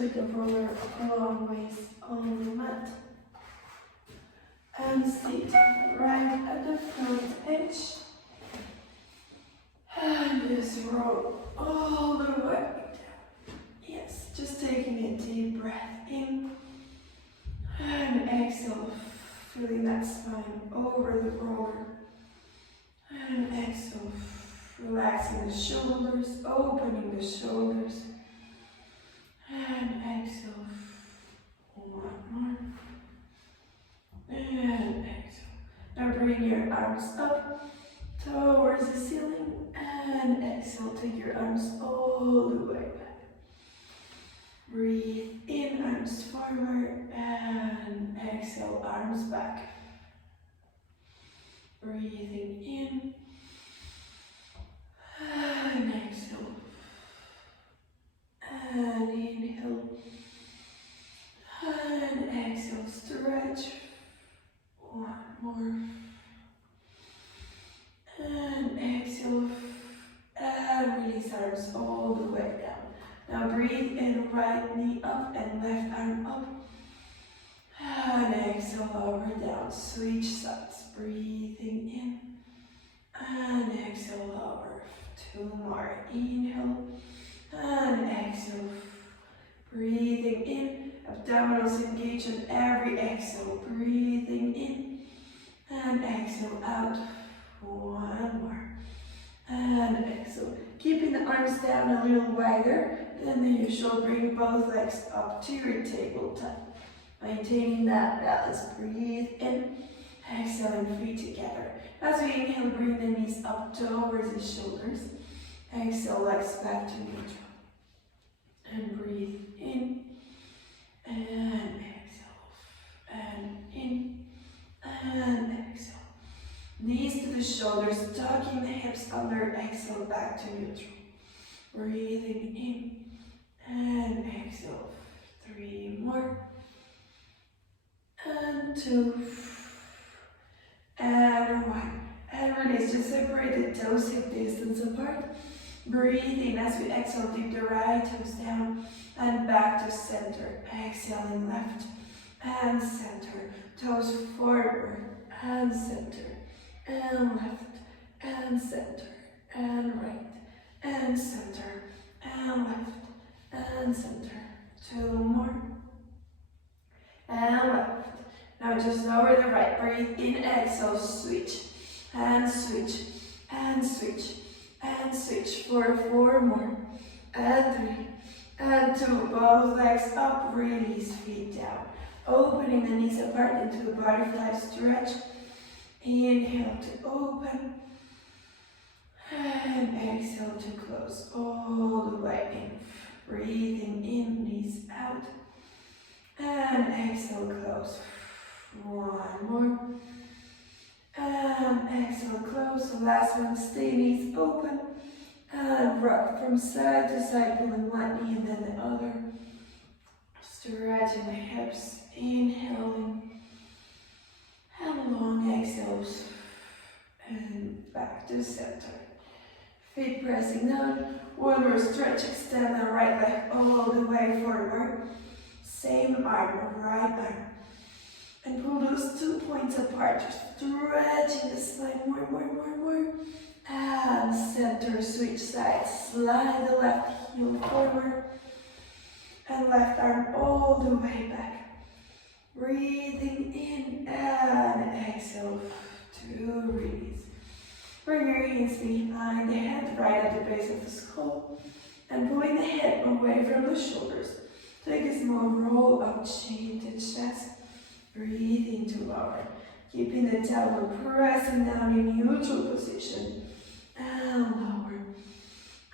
with the roller a long ways on the mat. And sit right at the front edge. And just roll all the way down. Yes, just taking a deep breath in. And exhale, feeling that spine over the roller. And exhale, relaxing the shoulders, opening the shoulders. And exhale, one more. And exhale. Now bring your arms up towards the ceiling. And exhale, take your arms all the way back. Breathe in, arms forward. And exhale, arms back. Breathing in. And exhale. And inhale. And exhale, stretch. One more. And exhale. And release arms all the way down. Now breathe in, right knee up and left arm up. And exhale, lower down. Switch sides. Breathing in. And exhale, lower. Two more. Inhale. And exhale. Breathing in. Abdominals engage on every exhale. Breathing in. And exhale out. One more. And exhale. Keeping the arms down a little wider than the usual. Bring both legs up to your tabletop. Maintaining that balance. Breathe in. Exhale and feet together. As we inhale, bring the knees up towards the shoulders. Exhale, legs back to neutral. And breathe in. And exhale. And in. And exhale. Knees to the shoulders, tucking the hips under. Exhale, back to neutral. Breathing in. And exhale. Three more. And two. And one. And release. Just separate the toes hip distance apart. Breathe in as we exhale. Dip the right toes down and back to center. Exhaling left and center. Toes forward and center. And left and center. And right and center. And left and center. Two more. And left. Now just lower the right. Breathe in, exhale, switch. And switch. And switch. And switch for four more. And three. And two. Both legs up. Release, feet down. Opening the knees apart into a butterfly stretch. Inhale to open. And exhale to close all the way in. Breathing in, knees out. And exhale, close. One more. And exhale, close. The last one, stay knees open. And rock from side to side, pulling one knee and then the other. Stretching the hips, inhaling. And long exhales. And back to center. Feet pressing down. One more stretch, extend the right leg all the way forward. Same arm, right arm. And pull those 2 points apart, just stretching the spine more. And center, switch sides. Slide the left heel forward. And left arm all the way back. Breathing in and exhale to release. Bring your hands behind the head, right at the base of the skull. And pulling the head away from the shoulders. Take a small roll up, chin to chest. Breathe into lower. Keeping the tailbone pressing down in neutral position. And lower.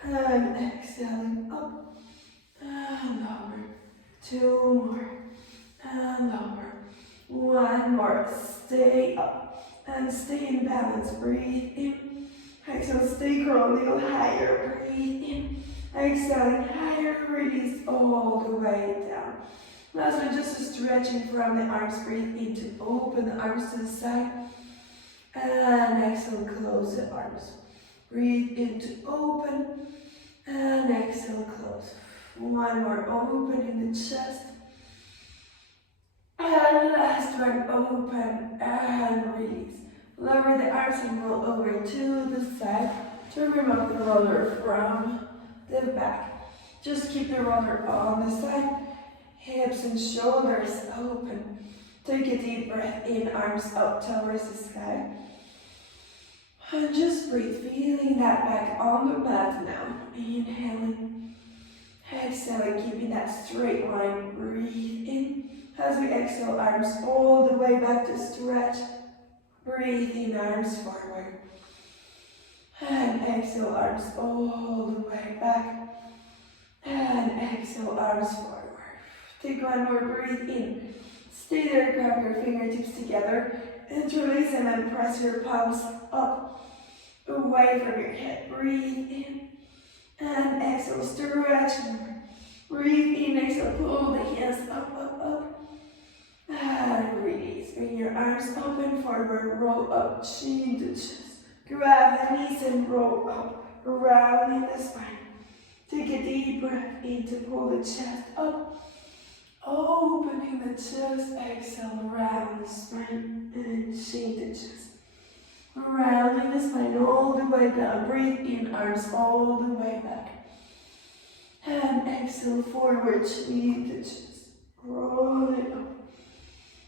And exhaling up. And lower. Two more. And lower. One more. Stay up. And stay in balance. Breathe in. Exhale. Stay curl a little higher. Breathe in. Exhaling higher. Release all the way down. Last one, just stretching from the arms. Breathe in to open the arms to the side. And exhale, close the arms. Breathe in to open. And exhale, close. One more, opening the chest. And last one, open and release. Lower the arms and roll over to the side to remove the roller from the back. Just keep the roller on the side. Hips and shoulders open. Take a deep breath in, arms up towards the sky. And just breathe, feeling that back on the mat now. Inhaling. Exhaling, keeping that straight line. Breathe in. As we exhale, arms all the way back to stretch. Breathe in, arms forward. And exhale, arms all the way back. And exhale, arms forward. Take one more breathe in. Stay there, grab your fingertips together. Interlace and then press your palms up, away from your head. Breathe in. And exhale, stretch more. Breathe in, exhale, pull the hands up, up, up. And release. Bring your arms open forward, roll up, chin to chest. Grab the knees and roll up, rounding the spine. Take a deep breath in to pull the chest up. Opening the chest, exhale, round the spine and chin to chest. Rounding the spine all the way down. Breathe in, arms all the way back. And exhale, forward, chin to chest. Roll it up.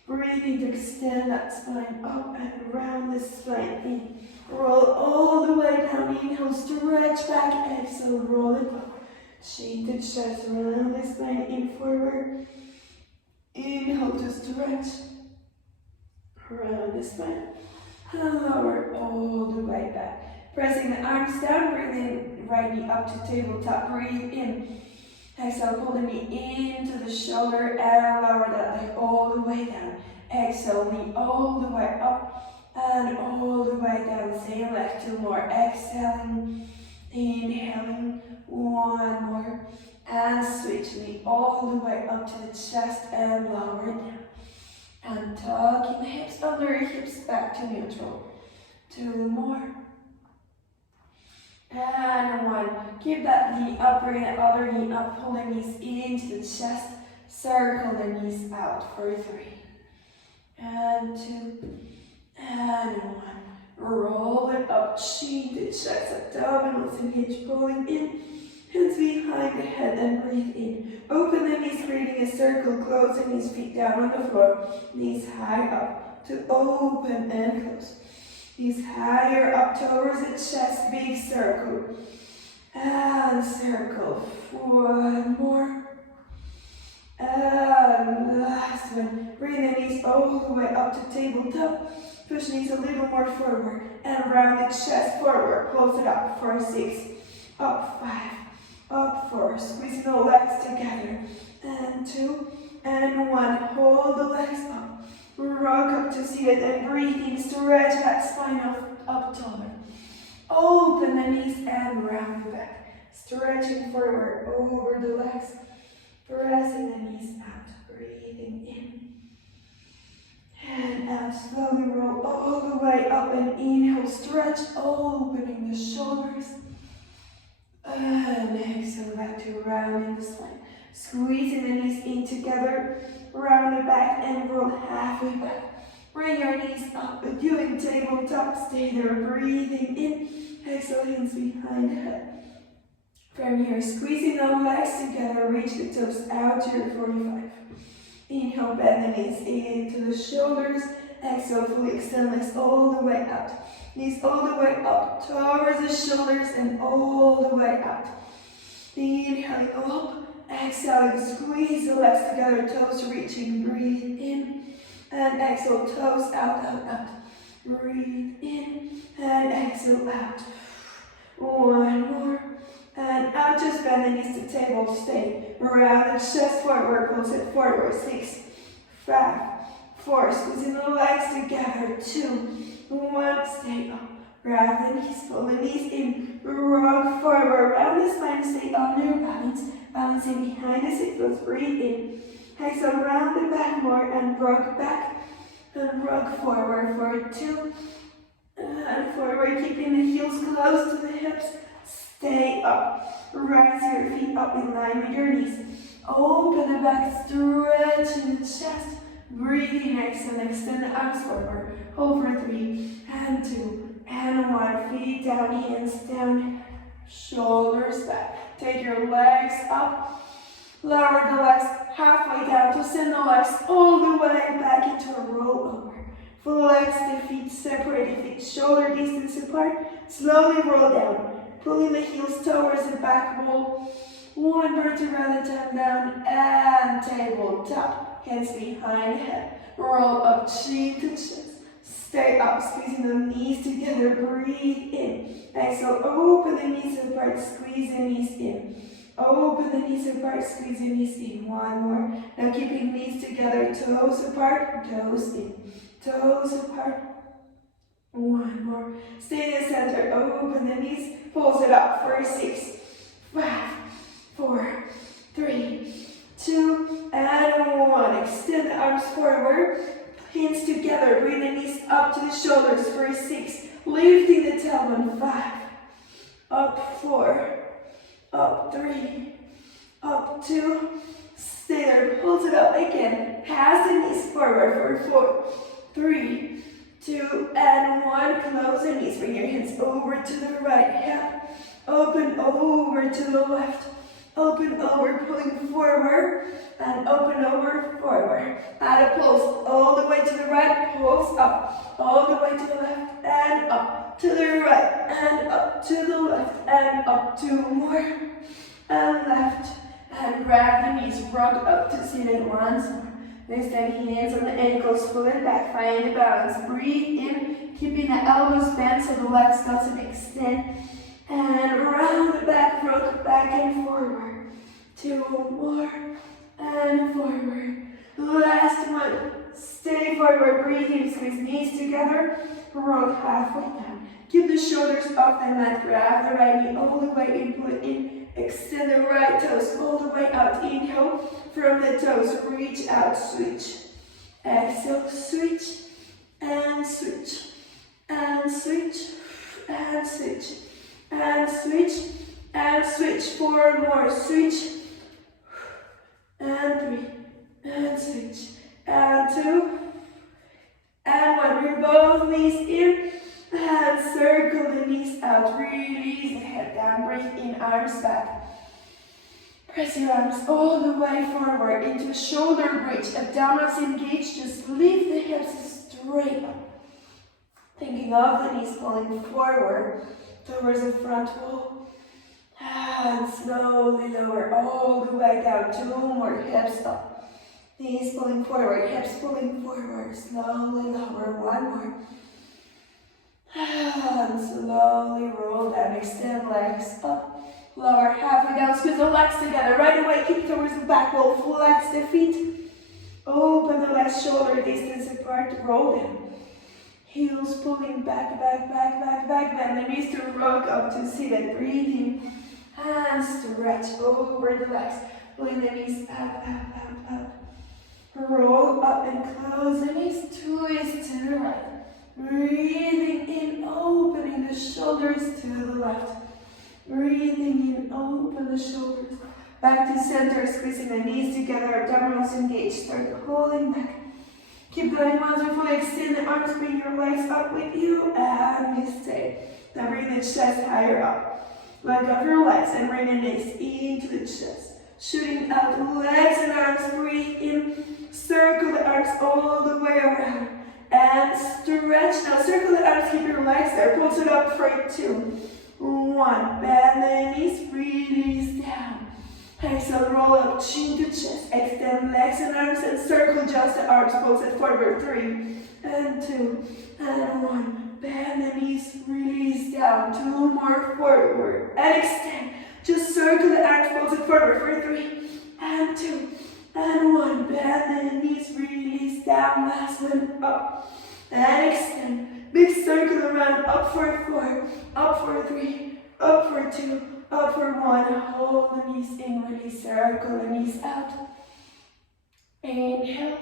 Breathing to extend that spine up and around the spine in. Roll all the way down. Inhale, stretch back. Exhale, roll it up. Chin to chest, round the spine in forward. Inhale to stretch. Round the spine. And lower all the way back. Pressing the arms down, breathing right knee up to tabletop. Breathe in. Exhale, pull the knee into the shoulder and lower that leg all the way down. Exhale, knee all the way up and all the way down. Same leg, two more. Exhaling, inhaling, one more. And switch, knee all the way up to the chest and lower it down. And tucking the hips under your hips back to neutral. Two more. And one. Keep that knee up, bring the other knee up, pull the knees into the chest, circle the knees out for three. And two. And one. Roll it up, chin to chest, abdominals engaged, pulling in. Hands behind the head and breathe in. Open the knees, creating a circle, closing these feet down on the floor. Knees high up to open and close. Knees higher up towards the chest, big circle. And circle. One more. And last one. Bring the knees all the way up to tabletop. Push knees a little more forward. And round the chest forward. Close it up for 6. Up 5. Up 4. Squeeze the legs together. And 2. And 1. Hold the legs up. Rock up to seated and breathing. Stretch that spine up taller. Open the knees and round the back. Stretching forward over the legs. Pressing the knees out. Breathing in. And out. Slowly roll all the way up and inhale. Stretch, opening the shoulders. And exhale back to rounding the spine. Squeezing the knees in together. Round the back and roll halfway back. Bring your knees up, doing tabletop. Stay there, breathing in. Exhale, hands behind the head. From here, squeezing the legs together, reach the toes out to your 45. Inhale, bend the knees into the shoulders. Exhale, fully extend legs all the way out. Knees all the way up towards the shoulders and all the way out. Inhaling up. Exhaling, squeeze the legs together, toes reaching, breathe in. And exhale, toes out, out, out. Breathe in and exhale out. One more. And out, just bend the knees to table, stay. Round the chest forward, close it forward. 6, 5, 4. Squeezing the legs together. 2, 1. Stay up. Grab the knees, pull the knees in. Rock forward, round the spine, stay on your balance. Balancing behind the sit bones, breathe in. Exhale, round the back more and rock back. And rock forward for 2. And forward, keeping the heels close to the hips. Stay up. Rise your feet up in line with your knees. Open the back, stretching the chest. Breathing, exhale, extend the arms forward. Hold for 3 and 2 and 1. Feet down, hands down, shoulders back. Take your legs up. Lower the legs halfway down to send the legs all the way back into a roll over. Flex the feet, separate the feet, shoulder distance apart. Slowly roll down, pulling the heels towards the back roll. One vertebra at a time down and tabletop. Hands behind the head. Roll up, chin to chest. Stay up, squeezing the knees together. Breathe in. Exhale, open the knees apart, squeeze the knees in. Open the knees apart, squeeze the knees in. One more. Now keeping knees together, toes apart, toes in. Toes apart. One more. Stay in the center, open the knees, pulse it up for 6, 5, 4, 3, 2, and 1. Extend the arms forward, hands together, bring the knees up to the shoulders for 6, lifting the tailbone, 5, up 4, up 3, up 2, stay there, pulse it up again, pass the knees forward for 4, 3, 2, and 1. Close the knees, bring your hands over to the right hip, open over to the left, open over, pulling forward, and open over, forward. Add a pulse all the way to the right, pulse up, all the way to the left, and up to the right, and up to the left, and up 2 more, and left, and grab the knees, rock up to seated once more. Next time, hands on the ankles, pull it back, find the balance. Breathe in, keeping the elbows bent so the legs doesn't extend. And round the back, rock back and forward. 2 more, and forward. Last one. Stay forward, breathe in, squeeze knees together, roll halfway down. Keep the shoulders off the mat, grab the right knee all the way in, pull it in. Extend the right toes all the way out. Inhale from the toes, reach out, switch. Exhale, switch, and switch, and switch, and switch, and switch, and switch. 4 more, switch, and 3, and switch, and 2, and 1. Bring both knees in. And circle the knees out, release the head down, breathe in, arms back. Press your arms all the way forward into shoulder bridge, abdominals engaged, just lift the hips straight up. Thinking of the knees pulling forward towards the front wall. And slowly lower all the way down, 2 more, hips up. Knees pulling forward, hips pulling forward, slowly lower, 1 more. And slowly roll down, extend legs up, lower halfway down, squeeze the legs together, right away, kick towards the back wall, flex the feet, open the legs, shoulder distance apart, roll down, heels pulling back, bend the knees to rock up to seated, breathe in, and stretch over the legs, pulling the knees up, roll up and close the knees, twist to the right. Breathing in, opening the shoulders to the left. Breathing in, open the shoulders. Back to center, squeezing the knees together, abdominals engaged. Start pulling back. Keep going once you fully extend the arms, bring your legs up with you, and you stay. Now bring the chest higher up. Let go of your legs and bring the knees into the chest. Shooting out legs and arms, breathe in. Circle the arms all the way around. And stretch. Now circle the arms, keep your legs there. Pulse it up for 2, 1. Bend the knees, release down. Exhale, roll up, chin to chest. Extend legs and arms and circle just the arms. Pulse it forward, 3, and 2, and 1. Bend the knees, release down. 2 more forward. And extend. Just circle the arms, pulse it forward for 3, and 2. And 1, bend the knees, release down, last one, up, and extend, big circle around, up for 4, up for 3, up for 2, up for 1, hold the knees in, release, circle the knees out, inhale,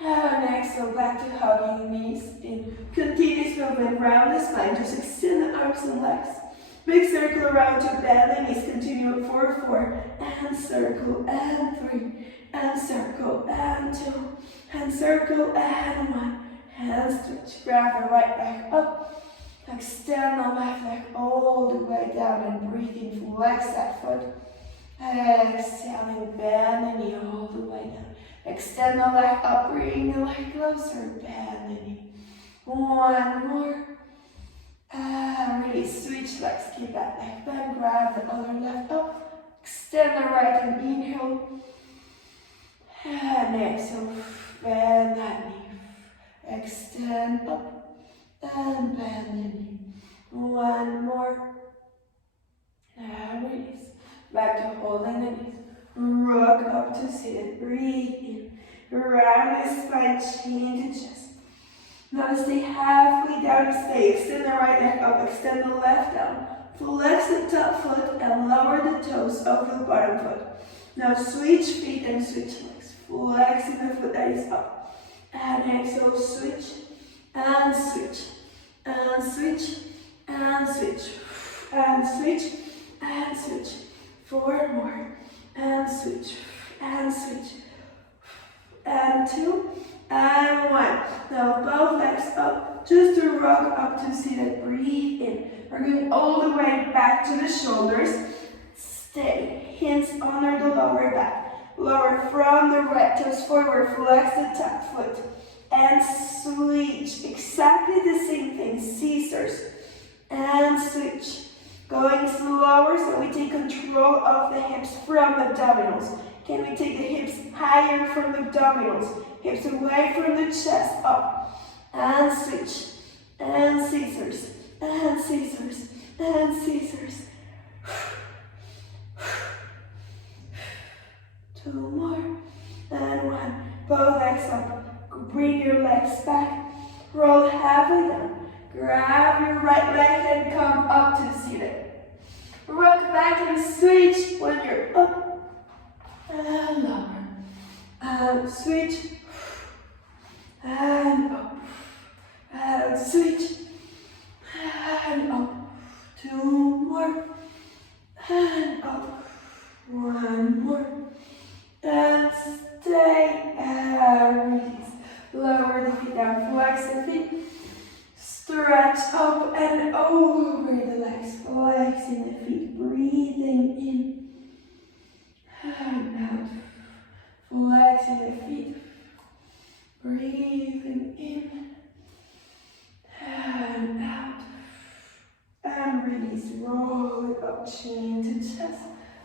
and exhale, back to hugging the knees in, continuous movement around the spine, just extend the arms and legs, Big circle around to bend the knees. Continue for 4. And circle and 3. And circle and 2. And circle and 1. And stretch. Grab the right leg up. Extend the left leg all the way down and breathe in. Flex that foot. Exhaling, bend the knee all the way down. Extend the leg up, bring the leg closer, bend the knee. One more. And release, switch legs, keep that leg bent, grab the other leg up. Extend the right and inhale. And exhale, bend that knee. Extend up and bend the knee. One more. And release. Back to holding the knees. Rock up to seated. Breathe in. Round the spine, chin to chest. Now stay halfway down. Stay. Extend the right leg up. Extend the left down. Flex the top foot and lower the toes over the bottom foot. Now switch feet and switch legs. Flexing the foot that is up. And exhale. Switch and switch and switch and switch and switch and switch. 4 more. And switch. And switch. And 2. And 1. Now both legs up. Just to rock up to seated. Breathe in. We're going all the way back to the shoulders. Stay. Hands under the lower back. Lower from the right toes forward. Flex the top foot. And switch. Exactly the same thing. Scissors. And switch. Going slower so we take control of the hips from the abdominals. Can we take the hips higher from the abdominals? Hips away from the chest, up. And switch. And scissors. And scissors. And scissors. 2 more. And 1. Both legs up. Bring your legs back. Roll halfway down. Grab your right leg and come up to seated. Rock back and switch when you're up. And lower. And switch. And up. And switch. And up. 2 more. And up. 1 more. And stay. And release. Lower the feet down. Flex the feet. Stretch up and over the legs, flexing the feet, breathing in and out, flexing the feet, breathing in and out, and release, roll it up, chin to chest,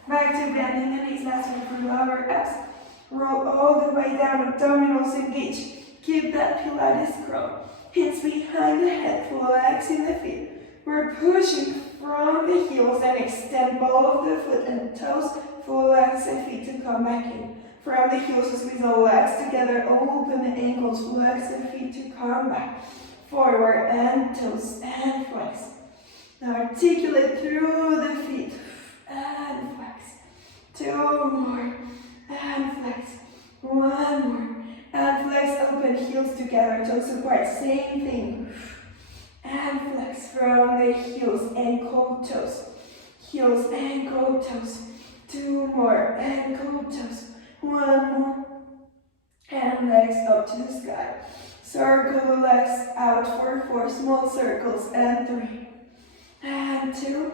back to bending the knees, last one for lower abs, roll all the way down, abdominals engage, keep that Pilates curl. Hands behind the head, flexing the feet. We're pushing from the heels and extend both of the foot and toes. Flex the feet to come back in. From the heels, squeeze the legs together. Open the ankles. Flex the feet to come back. Forward and toes and flex. Now articulate through the feet and flex. 2 more and flex. 1 more. And flex, open, heels together, toes apart, same thing. And flex from the heels, ankle, toes. Heels, ankle, toes. 2 more, ankle, toes. 1 more. And legs up to the sky. Circle the legs out for 4 small circles. And 3. And 2.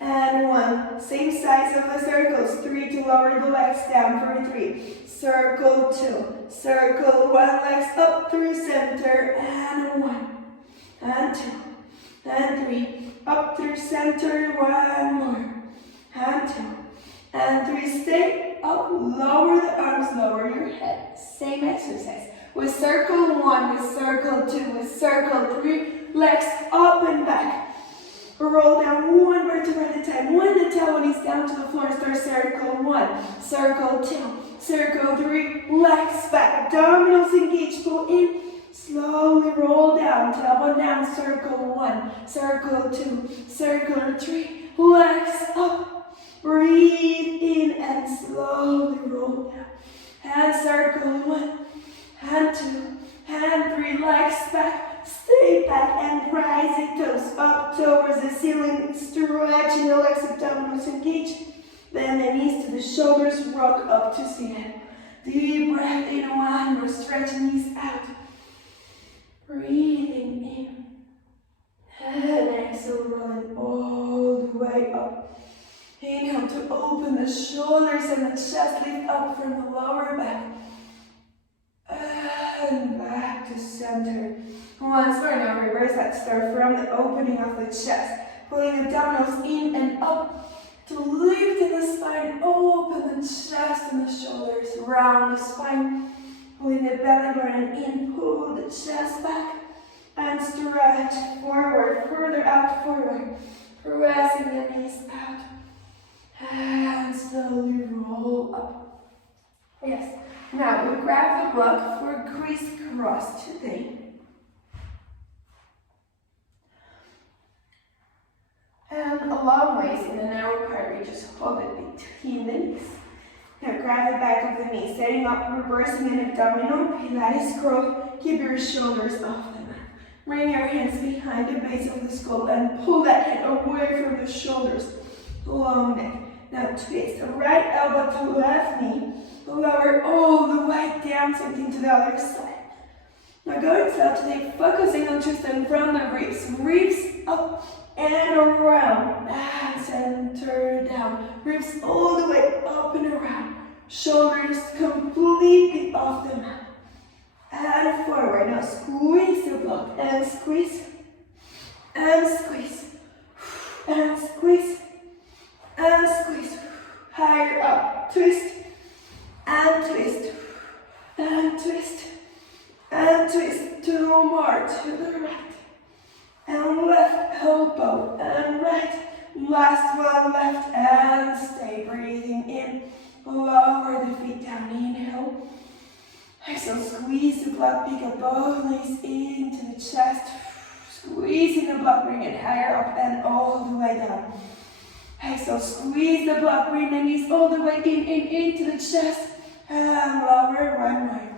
And 1. Same size of the circles. 3 to lower the legs down for 3. Circle 2. Circle 1. Legs up through center. And 1. And 2. And 3. Up through center. 1 more. And 2. And 3. Stay up. Lower the arms. Lower your head. Same exercise. With circle 1. With circle 2. With circle 3. Legs up and back. Roll down 1 vertebra at a time. 1 the toe knees down to the floor. Start circle 1. Circle 2. Circle 3. Legs back. Abdominals engage. Pull in. Slowly roll down. Tailbone down. Circle 1. Circle 2. Circle 3. Legs up. Breathe in and slowly roll down. And circle 1. And 2. And 3. Legs back. Stay back and rise the toes up towards the ceiling. Stretch engage. Bend the knees to the shoulders, rock up to seated. Deep breath in, one more, stretch knees out. Breathing in. And exhale, rolling all the way up. Inhale to open the shoulders and the chest, lift up from the lower back. And back to center. Once more, now reverse that. Start from the opening of the chest. Pulling the abdominals in and up to lifting the spine, open the chest and the shoulders, round the spine. Pulling the belly button in, pull the chest back and stretch forward, further out forward. Pressing the knees out and slowly roll up. Yes. Now we grab the block for crisscross today. And a long ways in the narrow part, we just hold it between the knees. Now grab the back of the knee, setting up, reversing an abdominal Pilates curl. Keep your shoulders off the mat. Bring your hands behind the base of the skull and pull that head away from the shoulders. Long neck. Now twist the right elbow to left knee. Lower all the way down, something to the other side. Now going slow today, focusing on just in front of the ribs. Ribs up and around. And center down. Ribs all the way up and around. Shoulders completely off the mat. And forward. Now squeeze the block and squeeze. And squeeze. And squeeze. And squeeze. Higher up. Twist. And twist, and twist, and twist. Two more to the right, and left elbow, and right. Last one left, and stay breathing in. Lower the feet down, inhale. Exhale, squeeze the block, pick up both knees into the chest. Squeezing the block, bring it higher up and all the way down. Exhale, squeeze the block, bring the knees all the way into the chest. And lower, one more.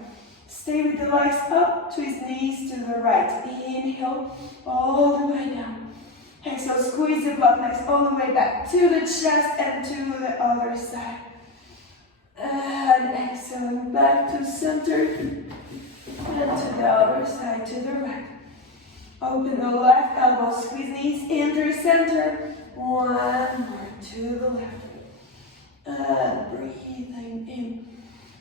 Stay with the legs up, twist knees to the right. Inhale, all the way down. Exhale, squeeze the butt legs all the way back to the chest and to the other side. And exhale, back to center. And to the other side, to the right. Open the left elbow, squeeze knees into center. One more to the left. And breathing in.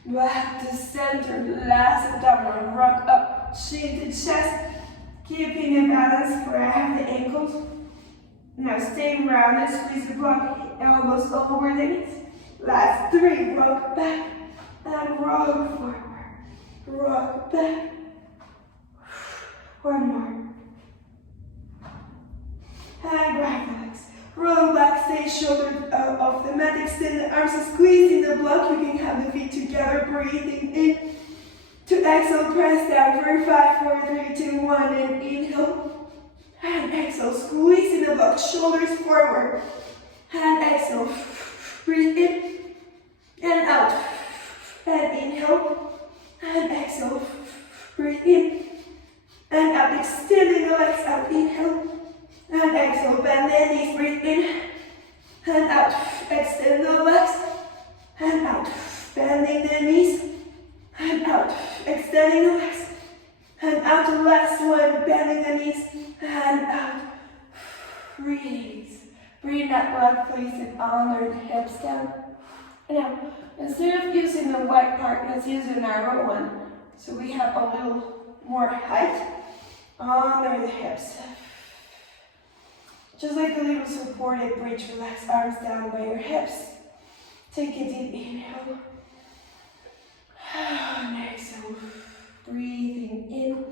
Back to center, last abdominal, rock up, chin to chest, keeping a balance, grab the ankles. Now stay round and squeeze the block, elbows over the knees. Last three, rock back and rock forward. Rock back. One more. And grab the legs. Roll back, stay shoulder off the mat, extend the arms and squeezing the block. You can have the feet together, breathing in. To exhale, press down for 5, 4, 3, 2, 1, and inhale. And exhale, squeezing the block, shoulders forward. And exhale, breathe in and out. And inhale, and exhale, breathe in and out, extending the legs out, inhale. And exhale, bend the knees, breathe in and out. Extend the legs and out. Bending the knees and out. Extending the legs and out. The last one, bending the knees and out. Release. Bring that blood, place it under the hips down. Now, instead of using the wide part, let's use a narrow one. So we have a little more height under the hips. Just like a little supported bridge, relax arms down by your hips. Take a deep inhale. And exhale. Breathing in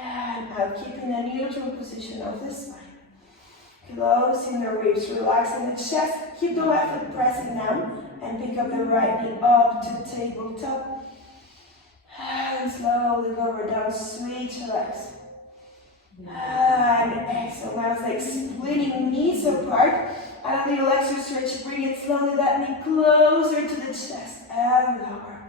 and out, keeping a neutral position of the spine. Closing the ribs, relaxing the chest. Keep the left foot pressing down and pick up the right knee up to tabletop. And slowly lower down, switch legs. And exhale. Now it's like splitting knees apart. Out of the flexor stretch, bring it slowly, that knee closer to the chest. And lower.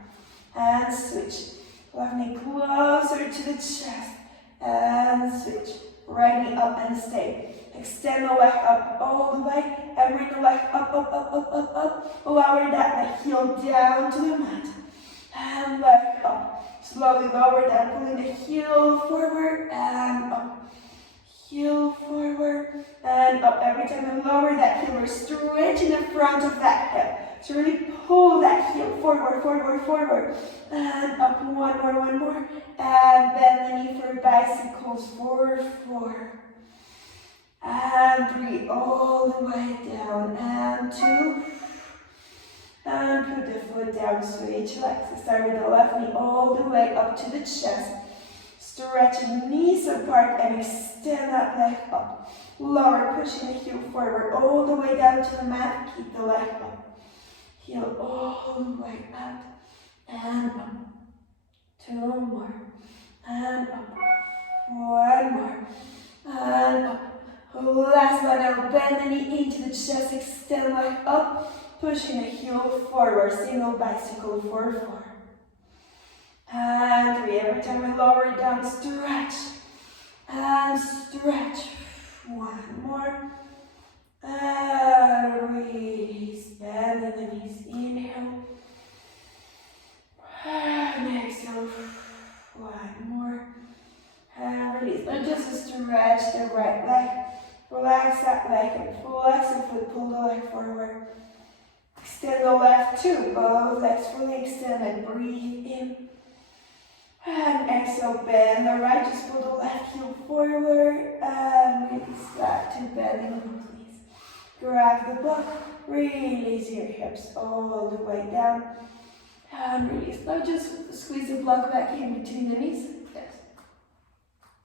And switch. Left knee closer to the chest. And switch. Right knee up and stay. Extend the leg up all the way and bring the leg up, up, up, up, up, up. Lower that leg heel down to the mat. And leg up. Slowly lower that, pulling the heel forward and up. Heel forward and up. Every time you lower that heel, we're stretching the front of that hip. So really pull that heel forward, forward, forward. And up, one more. And bend the knee for bicycles, 4, 4. And 3, all the way down. And 2. And put the foot down, switch legs. Start with the left knee all the way up to the chest. Stretching knees apart and extend that leg up. Lower, pushing the heel forward all the way down to the mat. Keep the leg up. Heel all the way out. And up. 2 more. And up. 1 more. And up. Last one, now bend the knee into the chest, extend leg up, pushing the heel forward, single bicycle, 4, 4. And 3, every time we lower it down, stretch, and stretch. 1 more, and release, bend the knees, inhale, and exhale, 1 more, and release. And just stretch the right leg. Relax that leg and flex the foot, pull the leg forward. Extend the left too, both legs fully extended. Breathe in. And exhale, bend the right, just pull the left heel forward. And release back to bending the knees. Grab the block, release your hips all the way down. And release. Now just squeeze the block back in between the knees. Yes.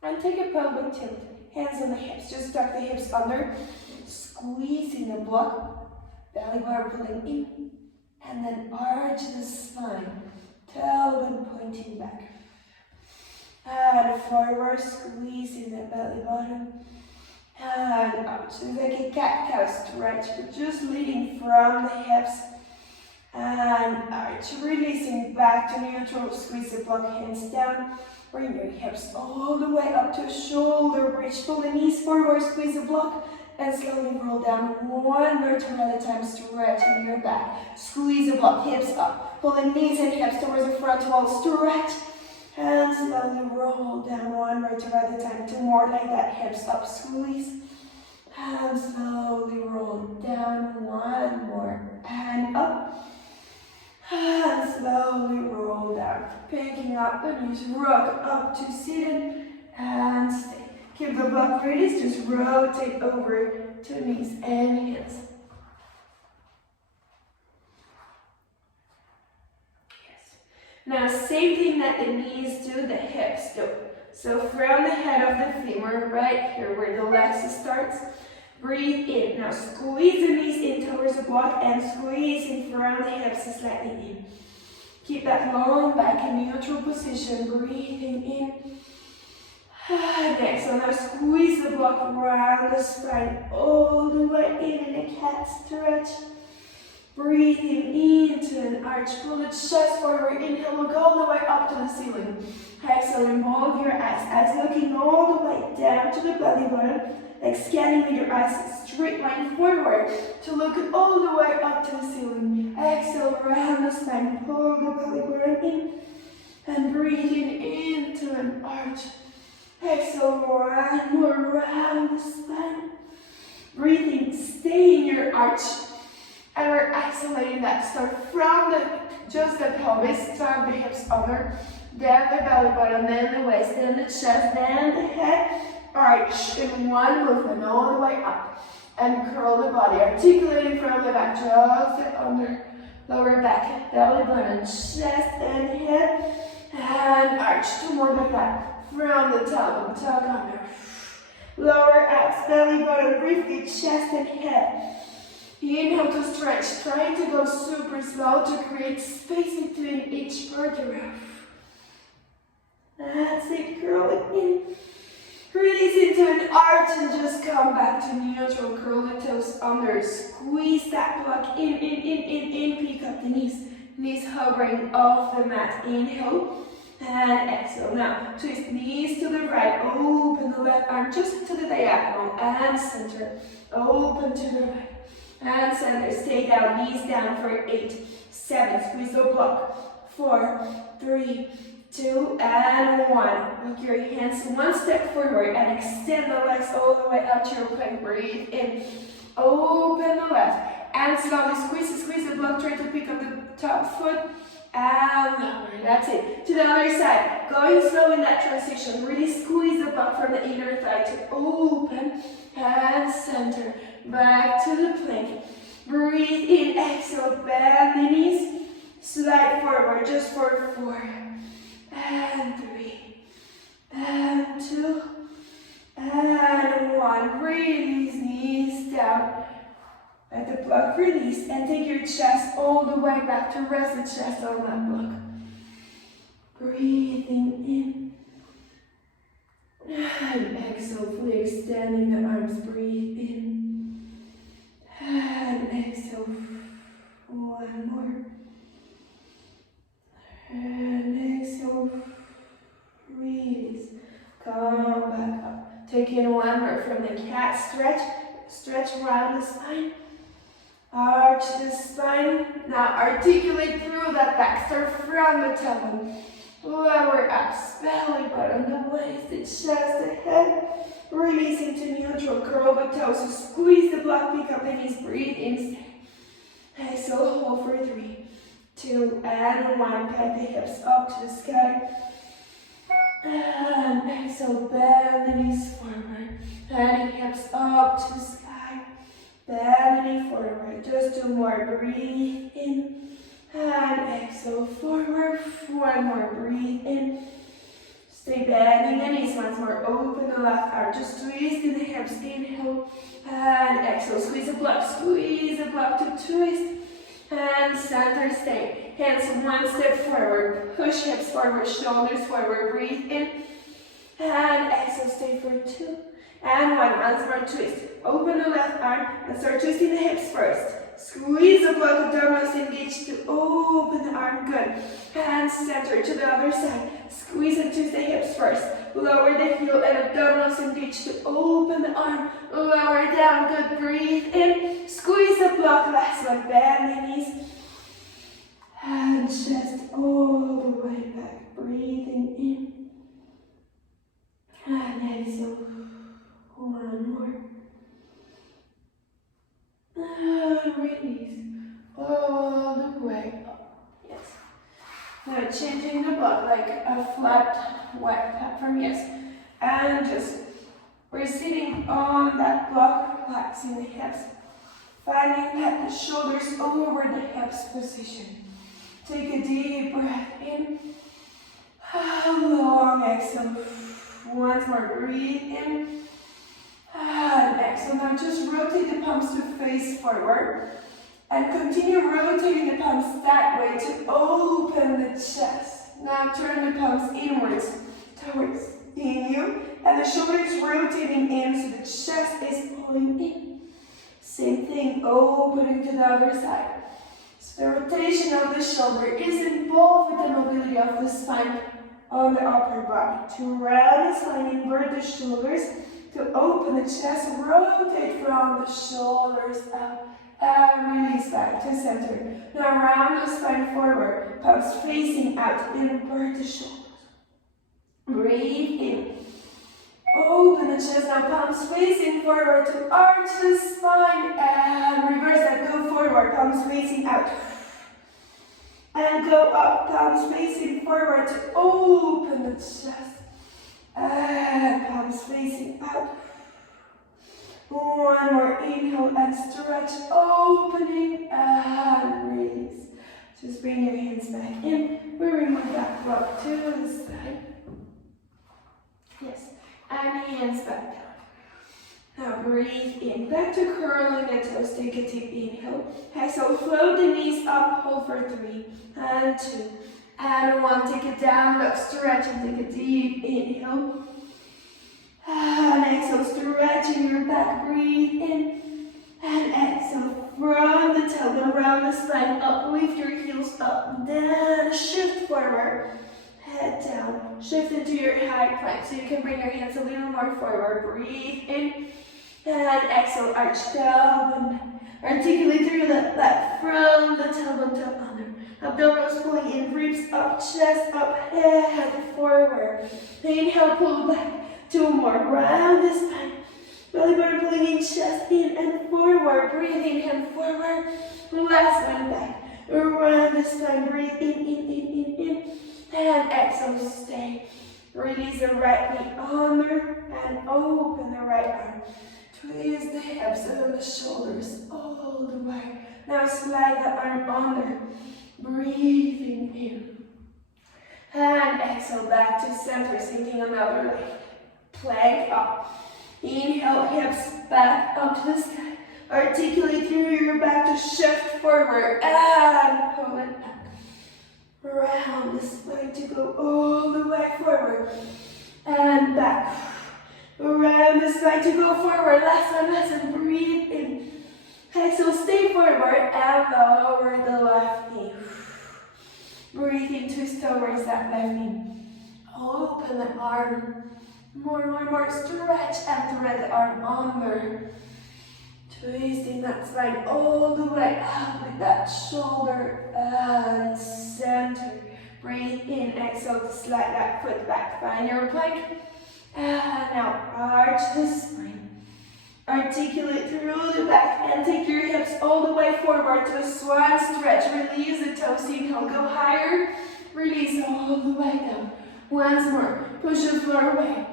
And take a pelvic tilt. Hands on the hips, just tuck the hips under, squeezing the block, belly bar pulling in, and then arch the spine, tailbone pointing back. And forward, squeezing the belly button, and out. So it's like a cat-cow stretch, but just leading from the hips, and arch, releasing back to neutral, squeeze the block, hands down. Bring your hips all the way up to a shoulder bridge. Pull the knees forward, squeeze the block, and slowly roll down. 1 vertebra at a time, stretching your back. Squeeze the block, hips up. Pull the knees and hips towards the front wall, stretch. And slowly roll down 1 vertebra at a time. 2 more like that, hips up, squeeze. And slowly roll down 1 more. And up. And slowly roll down, picking up the knees, rock up to seated and stay. Keep the block release, just rotate over to knees and hands. Yes. Now same thing that the knees do, the hips do. So from the head of the femur, right here where the legs starts, breathe in. Now squeeze the knees in towards the block and squeeze in from the hips slightly in. Keep that long back in neutral position. Breathing in. And exhale. Now squeeze the block around the spine all the way in a cat stretch. Breathing into an arch. Pull the chest forward. Inhale. Look all the way up to the ceiling. Exhale. Remove your eyes looking all the way down to the belly button. Like scanning with your eyes, straight line forward to look all the way up to the ceiling. Exhale, round the spine, pull the belly button in, and breathing into an arch. Exhale, one more round the spine. Breathing, stay in your arch, and we're exhalating that. Start from just the pelvis, start the hips under, then the belly button, then the waist, then the chest, then the head. Arch in one movement all the way up and curl the body, articulating from the back, just it under, lower back, belly button, chest and head, and arch. 2 more like that. From the tailbone, tuck under, lower abs, belly button, briefly, chest and head. Inhale to stretch, trying to go super slow to create space between each vertebra. That's it, curl it in. Release into an arch and just come back to neutral. Curl the toes under. Squeeze that block in. Pick up the knees. Knees hovering off the mat. Inhale. And exhale. Now, twist knees to the right. Open the left arm just to the diagonal. And center. Open to the right. And center. Stay down. Knees down for 8, 7. Squeeze the block. 4, 3, 2, and 1. Walk your hands one step forward and extend the legs all the way up to your plank. Breathe in. Open the left. And slowly squeeze the block. Try to pick up the top foot. And lower. That's it. To the other side. Going slow in that transition. Really squeeze the block from the inner thigh to open. And center. Back to the plank. Breathe in. Exhale. Bend the knees. Slide forward just for 4. And 3. And 2. And 1. Release knees down. Let the block release and take your chest all the way back to rest the chest on that block. Breathing in. And exhale, fully extending the arms. Breathe in. And exhale. 1 more. And exhale. Release. Come back up. Take in 1 more from the cat stretch. Stretch around the spine. Arch the spine. Now articulate through that back. Start from the tailbone. Lower abs, belly button, the waist, the chest, the head. Release into neutral. Curl the toes. So squeeze the block. Pick up the knees. Breathe in. Exhale. Hold for 3, 2, and 1. Peg the hips up to the sky. And exhale. Bend the knees forward. Peg the hips up to the sky. Bend the knee forward. Just 2 more. Breathe in. And exhale forward. 1 more. Breathe in. Stay bending the knees once more. Open the left arm. Just twist in the hips. Inhale. And exhale. Squeeze the block. Squeeze the block to twist. And center stay. Hands 1 step forward. Push hips forward. Shoulders forward. Breathe in. And exhale. Stay for 2. And 1. Once more twist. Open the left arm and start twisting the hips first. Squeeze the block, abdominals engaged to open the arm. Good. Hands center to the other side. Squeeze and twist the hips first. Lower the heel and abdominals engaged to open the arm. Lower down. Good. Breathe in. Squeeze the block. Last one. Bend the knees. And chest all the way back. Breathing in. And exhale. 1 more. And release all the way up. Yes. Now changing the block like a flat white platform. Yes. And just we're sitting on that block, relaxing the hips. Finding that the shoulders over the hips position. Take a deep breath in. Long exhale. Once more. Breathe in. And exhale. Now just rotate the palms to face forward. And continue rotating the palms that way to open the chest. Now turn the palms inwards towards you. And the shoulders rotating in so the chest is pulling in. Same thing, opening to the other side. So the rotation of the shoulder is involved with the mobility of the spine on the upper body. To round the spine, invert the shoulders. To open the chest, rotate from the shoulders up and release back to center. Now round the spine forward, palms facing out, invert the shoulders. Breathe in. Open the chest, now palms facing forward to arch the spine and reverse that. Go forward, palms facing out. And go up, palms facing forward to open the chest. And palms facing out. 1 more inhale and stretch, opening and release. Just bring your hands back in. We remove that block to the side. Yes, and hands back down. Now breathe in. Back to curling the toes. Take a deep inhale. Exhale, float the knees up, hold for 3 and 2. And 1, take it down, look, stretch and take a deep inhale. And exhale, stretching your back, breathe in. And exhale, from the tailbone, round the spine, up, lift your heels up, then shift forward. head down. Shift into your high plank so you can bring your hands a little more forward. Breathe in and exhale, arch tailbone back. Articulate through the leg from the tailbone to under. Abdominals pulling in, ribs up, chest up, head forward. Inhale, pull back. 2 more, round the spine. Belly button pulling in, chest in and forward. Breathe in, hand forward. Last one back. Around the spine, breathe in. And exhale, stay. Release the right knee under and open the right arm. Twist the hips and the shoulders all the way. Now slide the arm under. Breathing in. And exhale back to center, sinking another leg. Plank up. Inhale, hips back up to the sky. Articulate through your back to shift forward and pull it back. Round the spine to go all the way forward and back. Around the spine to go forward. Last one. Breathe in. Exhale, stay forward and lower the left knee. Breathe in, twist towards that left knee. Open the arm. More. Stretch and thread the arm under. Twisting that spine all the way up with that shoulder and center. Breathe in, exhale to slide that foot back. Find your plank. And now arch the spine. Articulate through the back and take your hips all the way forward to a swan stretch. Release the toes, inhale, go higher. Release all the way down. Once more, push the floor away.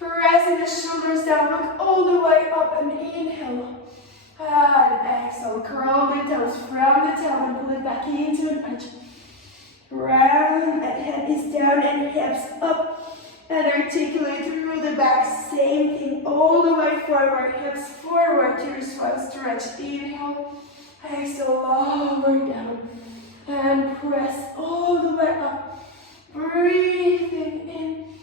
Pressing the shoulders down, look all the way up and inhale. And exhale, curl the toes from the tailbone, pull it back into an arch. Round, and head is down and hips up. And articulate through the back, same thing, all the way forward, hips forward to your swan stretch. Inhale, exhale, lower down. And press all the way up. Breathing in.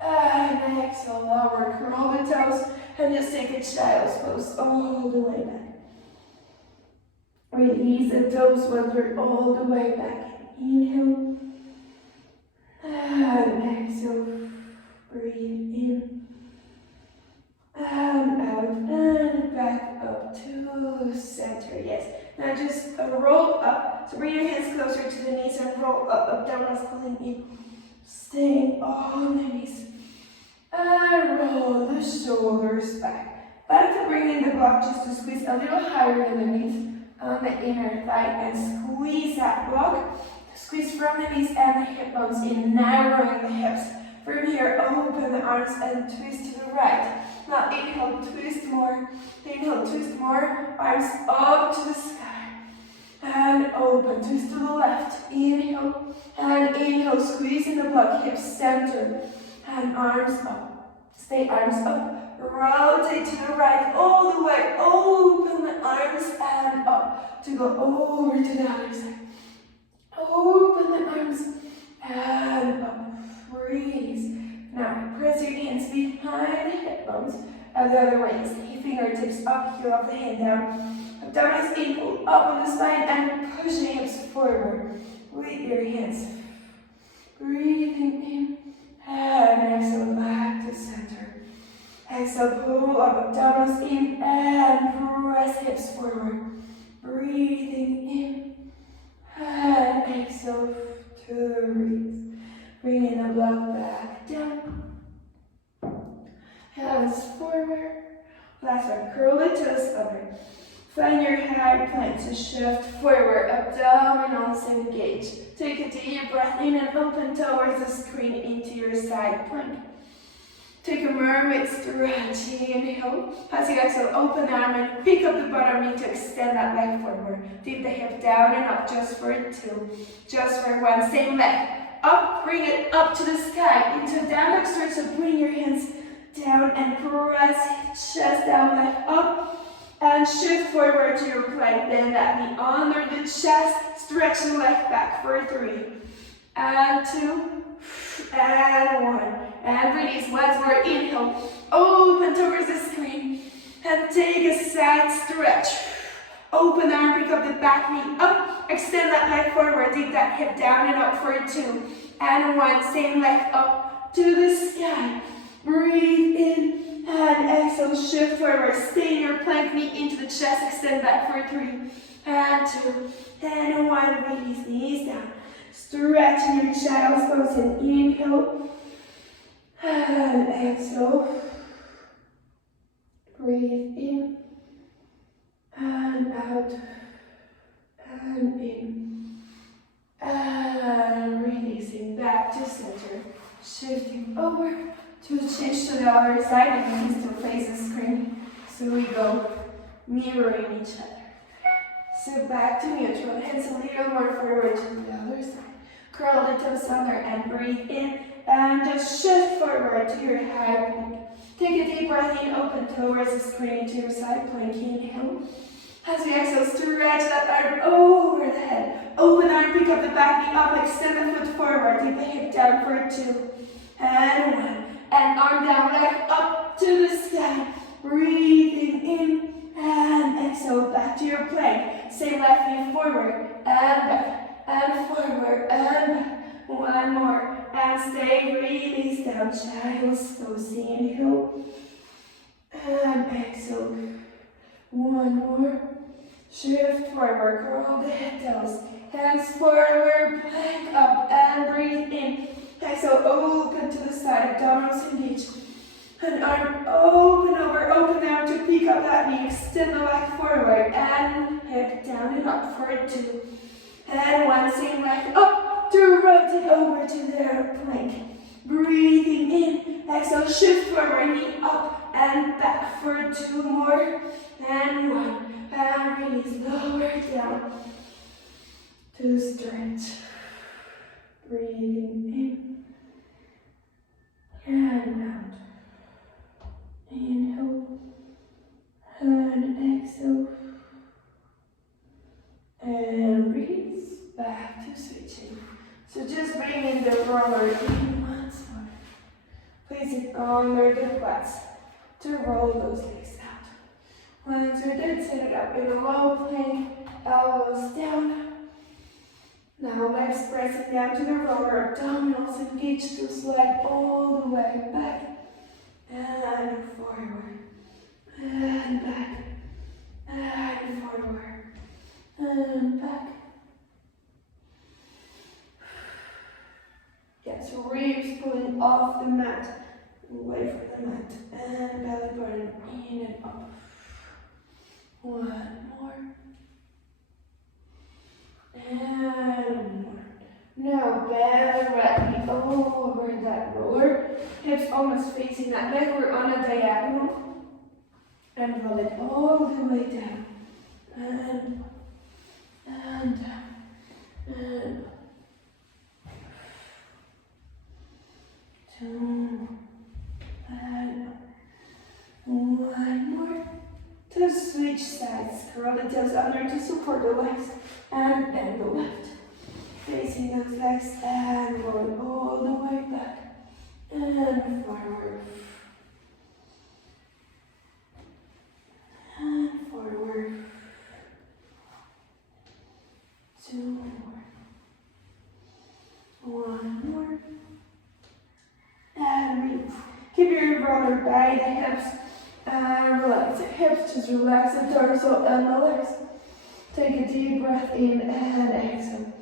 And exhale, lower, curl the toes. And just take a child's pose all the way back. Release the toes once we're all the way back. Inhale. And exhale. Breathe in. And out. And back up to center. Yes. Now just roll up. So bring your hands closer to the knees and roll up. Abdominals pulling in. Staying on the knees. And roll the shoulders back. Back to bringing the block just to squeeze a little higher underneath on the inner thigh and squeeze that block. Squeeze from the knees and the hip bones in, narrowing the hips. From here, open the arms and twist to the right. Now inhale, twist more. Inhale, twist more. Arms up to the sky. And open, twist to the left. Inhale, and inhale, squeeze in the block, hips center. And arms up. Stay arms up. Rotate to the right all the way. Open the arms and up to go over to the other side. Open the arms and up. Breathe. Now press your hands behind the hip bones. And the other way is fingertips up, heel of the hand down. Abdominals in, pull up on the spine and push the hips forward with your hands. Breathing in. And exhale back to center. Exhale, pull up, abdominals in and press hips forward. Breathing in. And exhale to release. Bringing the block back down. Hands forward. Last one, curl the toes under. Find your high plank to shift forward, abdominals engage. Take a deep breath in and open towards the screen into your side plank. Take a mermaid stretch. Inhale. As you exhale, open the arm and pick up the bottom knee to extend that leg forward. Dip the hip down and up just for 2. Just for 1. Same leg. Up, bring it up to the sky. Into a down dog stretch, so bring your hands down and press chest down, left up. And shift forward to your plank. Bend that knee under the chest. Stretch the leg back for 3. And 2. And 1. And release. Once more. Inhale. Open towards the screen. And take a side stretch. Open arm, pick up the back knee up. Extend that leg forward, dig that hip down and up for 2. And 1, same leg up to the sky. Breathe in and exhale, shift forward. Stay in your plank, knee into the chest, extend back for 3. And 2. And 1, release, knees down. Stretching your child's pose and inhale. And exhale. Breathe in. And out. And in. And releasing back to center. Shifting over to change to the other side and knees to face the screen. So we go mirroring each other. So back to neutral. Hands a little more forward to the other side. Curl the toes under and breathe in. And just shift forward to your high plank. Take a deep breath in, open towards the screen to your side plank. Inhale. As we exhale, stretch that arm over the head. Open arm, pick up the back knee up, extend the foot forward. Take the hip down for 2. And 1. And arm down, leg up to the sky. Breathing in. And exhale, back to your plank. Same left knee forward and back. And forward and back. 1 more. And stay, release down, child's pose. Inhale. And exhale. 1 more. Shift forward, curl the head toes. Hands forward, plank up and breathe in. Exhale, open to the side, abdominals engage. And arm open over, open out to pick up that knee. Extend the leg forward and hip down and up for 2. And 1, same leg up to rotate over to the plank. Breathing in, exhale, shift forward, knee up and back for 2 more. And 1. And release, lower down to stretch. Breathing in and out. Inhale and exhale. And release, back to switching. So just bring in the roller in once more. Place it under the quads to roll those legs out. Once you're done, set it up in a low plank, elbows down. Now legs pressing down to the roller, abdominals engage to slide all the way back and forward and back and forward and back. Yes, ribs pulling off the mat, away from the mat, and belly button in and up. 1 more. And 1. Now bend the right knee over that roller. Hips almost facing that leg. We're on a diagonal. And roll it all the way down. And down. And 2. And 1 more. To switch sides, curl the toes under to support the legs and bend the left. Facing those legs and roll all the way back and forward. And forward. 2 more. 1 more. And release. Keep your roller by the hips. And relax the hips, just relax the torso and the legs. Take a deep breath in and exhale.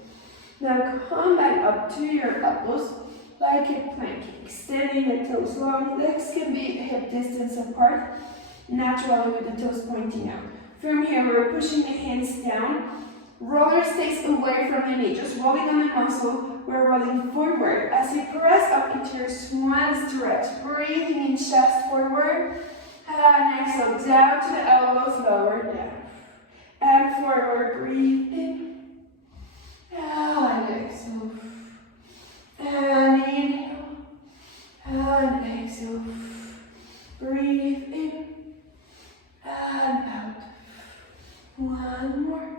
Now come back up to your elbows like a plank, extending the toes long. Legs can be hip distance apart, naturally with the toes pointing out. From here, we're pushing the hands down. Roller stays away from the knee, just rolling on the muscle. We're rolling forward as you press up into your swan stretch, breathing in chest forward. And exhale, down to the elbows, lower down. And forward, breathe in. And exhale. And inhale. And exhale. Breathe in. And out. 1 more.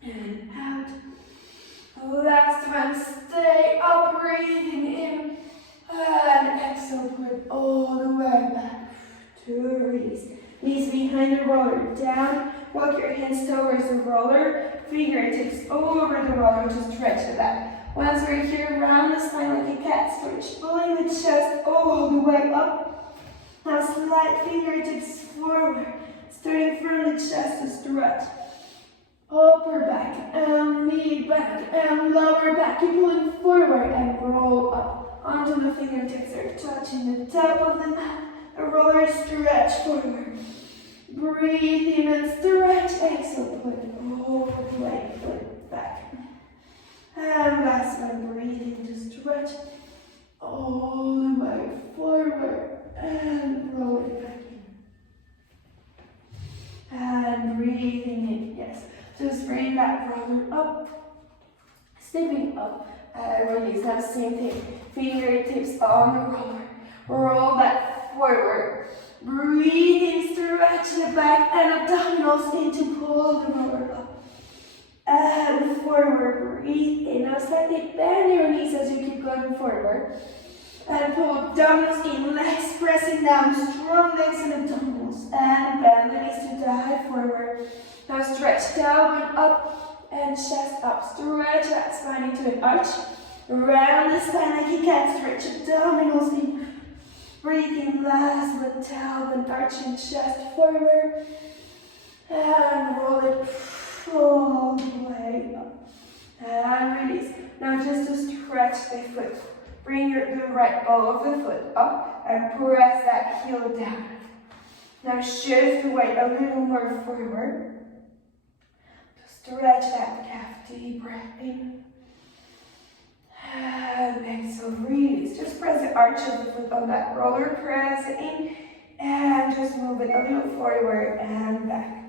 And out. Last one, stay up, breathing in. And exhale, put all the way back. To release. Knees behind the roller, down, Walk your hands towards the roller, fingertips over the roller to stretch the back. Once we're here, round the spine like a cat stretch, pulling the chest all the way up. Now slide fingertips forward, starting from the chest to stretch. Upper back and mid back and lower back. Keep pulling forward and roll up onto the fingertips. Are touching the top of the mat. The roller stretch forward. Breathe in and stretch. Exhale, put all the way, foot back. And last one, breathe in to stretch all the way forward and roll it back in. And breathing in, yes. Just bring that roller up, stepping up, and release. Now same thing, fingertips on the roller. Roll that forward. Breathe in, stretch the back and abdominals in to pull the roller up. And forward, breathe in. Now slightly bend your knees as you keep going forward. And pull abdominals in, legs pressing down, strong legs and abdominals. And bend the knees to dive forward. Now stretch down and up and chest up. Stretch that spine into an arch. Round the spine like you can. Stretch abdominals in. Breathe in last with tailbone, arch and chest forward. And roll it all the way up. And release. Now just to stretch the foot. Bring the right ball of the foot up and press that heel down. Now shift the weight a little more forward. Stretch that calf, deep breath in. And exhale, release. Just press the arch of the foot on that roller, press it in, and just move it a little forward and back.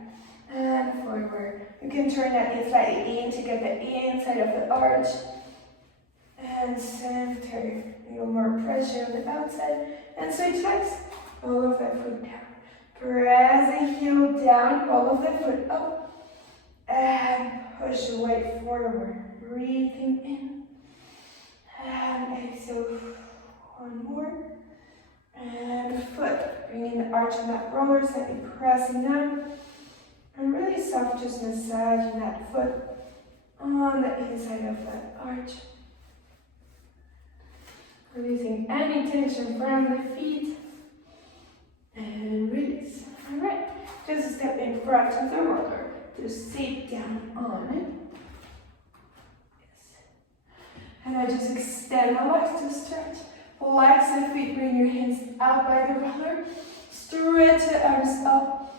And forward. You can turn that in slightly in to get the inside of the arch. And center. A little more pressure on the outside. And switch legs. All of that foot down. Press the heel down, all of the foot up. And push the weight forward. Breathing in. And exhale. One more. And foot. Bringing the arch on that roller, slightly pressing down. And really soft, just massaging that foot on the inside of that arch. Releasing any tension from the feet. And release. Alright. Just step in front of the roller. Just sit down on it. Yes. And I just extend my legs to stretch. Flex the feet, bring your hands out by the roller. Stretch the arms up.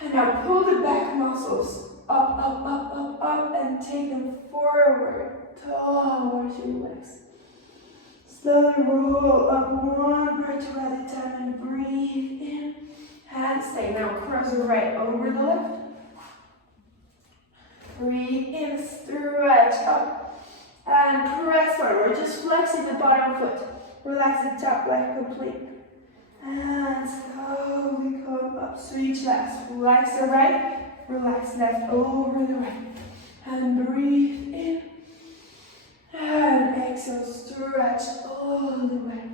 And now pull the back muscles up, up, up, up, up, and take them forward towards your legs. Slowly roll up one vertebra at a time and breathe in. And stay. Now cross the right over the left. Breathe in, stretch up, and press forward. Just flexing the bottom foot. Relax the top leg completely. And slowly come up. Switch legs. Relax the right, relax left over the right. And breathe in. And exhale, stretch all the way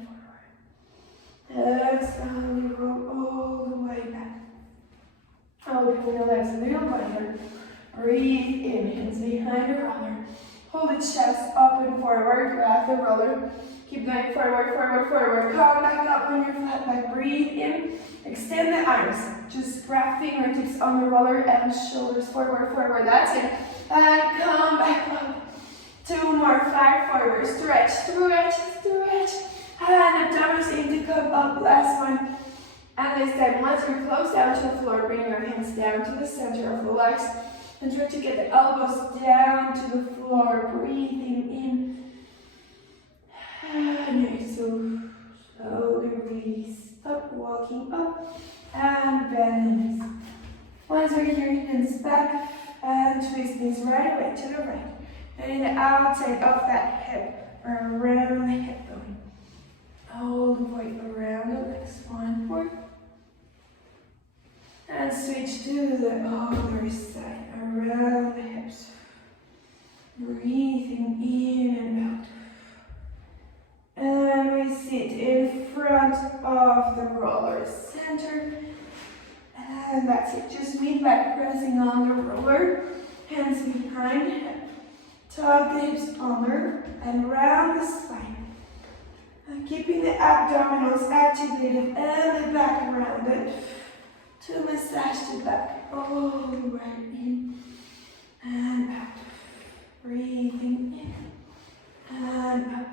forward. And slowly roll all the way back. Open the legs a little wider. Breathe in, hands behind the roller. Hold the chest up and forward, grab the roller. Keep going forward, forward, forward. Come back up on your flat back. Breathe in, extend the arms. Just grab fingertips on the roller and shoulders forward, forward. That's it. And come back up. Two more, flat forward. Stretch, stretch, stretch. And abdominals in to come up. Last one. And this time, once you're close down to the floor, bring your hands down to the center of the legs. And try to get the elbows down to the floor, breathing in. And exhale, slowly release up, walking up, and bend the knees. Once we're here, hands back, and twist things right away to the right. And in the outside of that hip, around the hip bone. All the way around the legs. One more. And switch to the other side, around the hips. Breathing in and out. And we sit in front of the roller, center. And that's it. Just lean back, pressing on the roller. Hands behind head. Tug the hips under and round the spine. And keeping the abdominals activated and the back rounded to massage the back all the way in and out. Breathing in and out.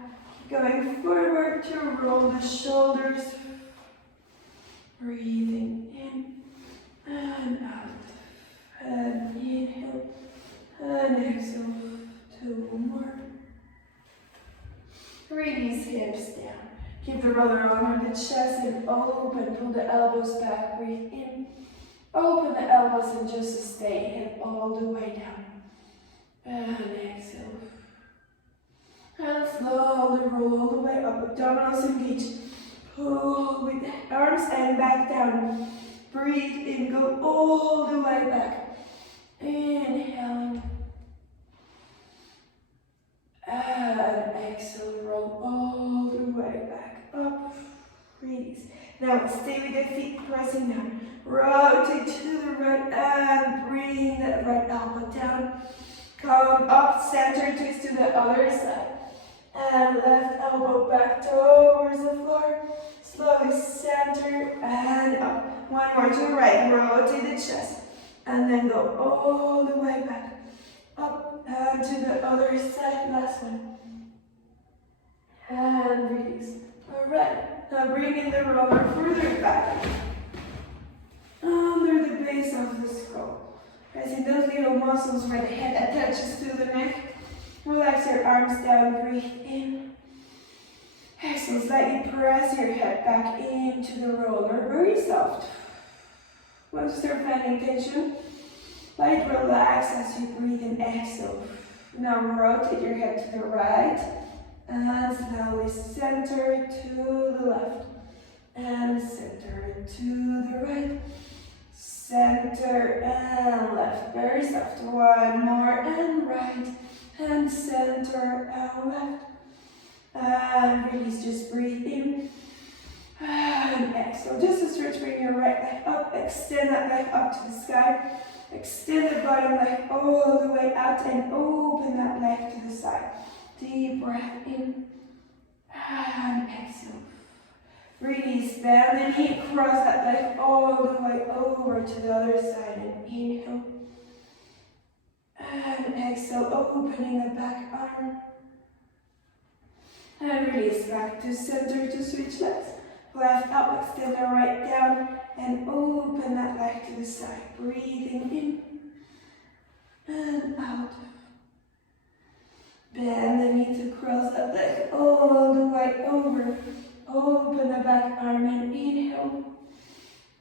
Keep going forward to roll the shoulders. Breathing in and out. And inhale and exhale. 2 more. Release hips down. Keep the roller over the chest and open. Pull the elbows back. Breathe in. Open the elbows and just stay. Head all the way down. And exhale. And slowly roll all the way up. Abdominals engage. Pull with the arms and back down. Breathe in. Go all the way back. Inhaling. And exhale, roll all the way back up. Release. Now stay with the feet pressing down. Rotate to the right and bring that right elbow down. Come up, center, twist to the other side. And left elbow back towards the floor. Slowly center and up. One more to the right. Rotate the chest. And then go all the way back. Up and to the other side, last one. And release. Alright, now bring in the roller further back. Under the base of the skull. Pressing those little muscles where the head attaches to the neck. Relax your arms down, breathe in. Exhale, slightly press your head back into the roller, very soft. Once you're finding tension, let it relax as you breathe in, exhale. Now rotate your head to the right and slowly center to the left and center to the right. Center and left, very soft. One more and right and center and left. And release, just breathe in and exhale. Just a stretch, bring your right leg up, extend that leg up to the sky. Extend the bottom leg all the way out and open that leg to the side. Deep breath in and exhale. Release, bend the knee, cross that leg all the way over to the other side and inhale. And exhale, opening the back arm. And release back to center to switch legs. Left up, extend the right down and open that leg to the side. Breathing in and out. Bend the knee to cross that leg all the way over. Open the back arm and inhale.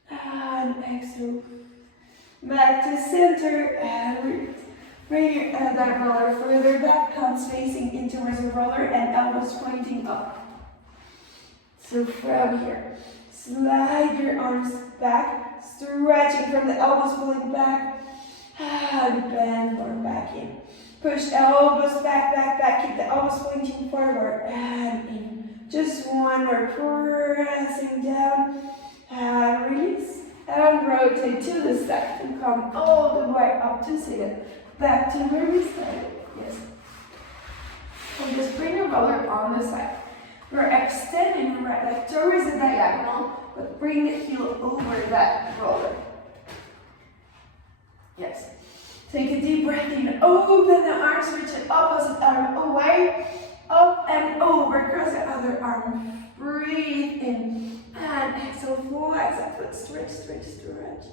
And exhale. Back to center and release. Bring that roller further back, palms facing in towards the roller and elbows pointing up. So from here, slide your arms back, stretching from the elbows pulling back, and bend or back in. Push elbows back, back, back, keep the elbows pointing forward and in. Just one more, pressing down, and release, and rotate to the side, and come all the way up to seated. Back to where we started, yes. And just bring your roller on the side. We're extending the right leg towards the diagonal, but bring the heel over that roller. Yes. Take a deep breath in. Open the arms, reach the opposite arm away, up and over, cross the other arm. Breathe in and exhale, flex that foot, stretch, stretch, stretch.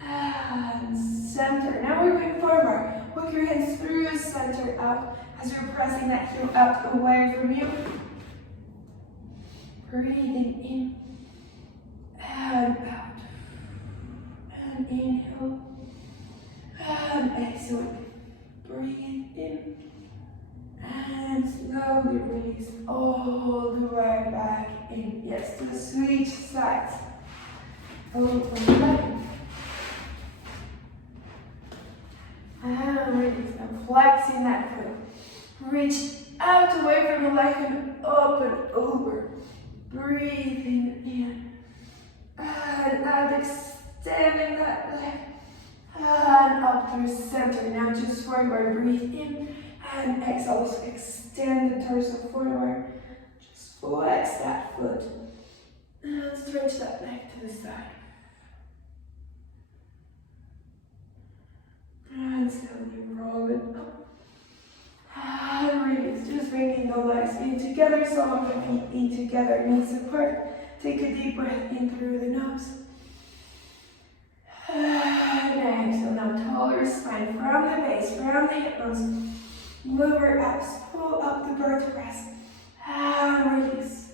And center. Now we're going forward. Walk your hands through, center up as you're pressing that heel up away from you. Breathing in and out. And inhale. And exhale. Breathe in. And slowly release all the way back in. Yes, to switch sides. Open the leg. And release. Now flexing that foot. Reach out away from the leg and up and over. Breathing in. And out. Extend extending that leg. And up through center. Now just forward, breathe in. And exhale, so extend the torso forward. Just flex that foot. And stretch that leg to the side. And slowly roll it up. And release. Just bringing the legs in together, some of the feet in together, knees apart. Take a deep breath in through the nose. And exhale. Now taller spine from the base, from the hip bones. Lower abs, pull up the vertebrae. And release.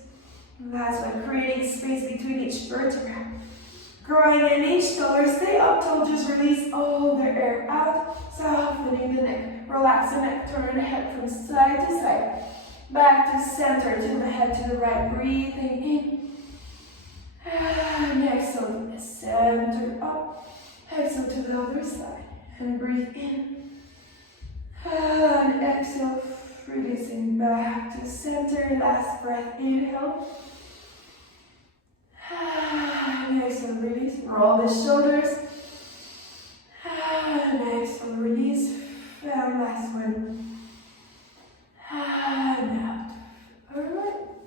Last one, creating space between each vertebra. Growing an inch taller, stay up tall, just release all the air out, softening the neck. Relax the neck, turn the head from side to side. Back to center, to the head to the right, breathing in. And exhale, center up. Exhale to the other side, and breathe in. And exhale, releasing back to center. Last breath, inhale. And exhale, release. Roll the shoulders. And exhale, release. And last one. And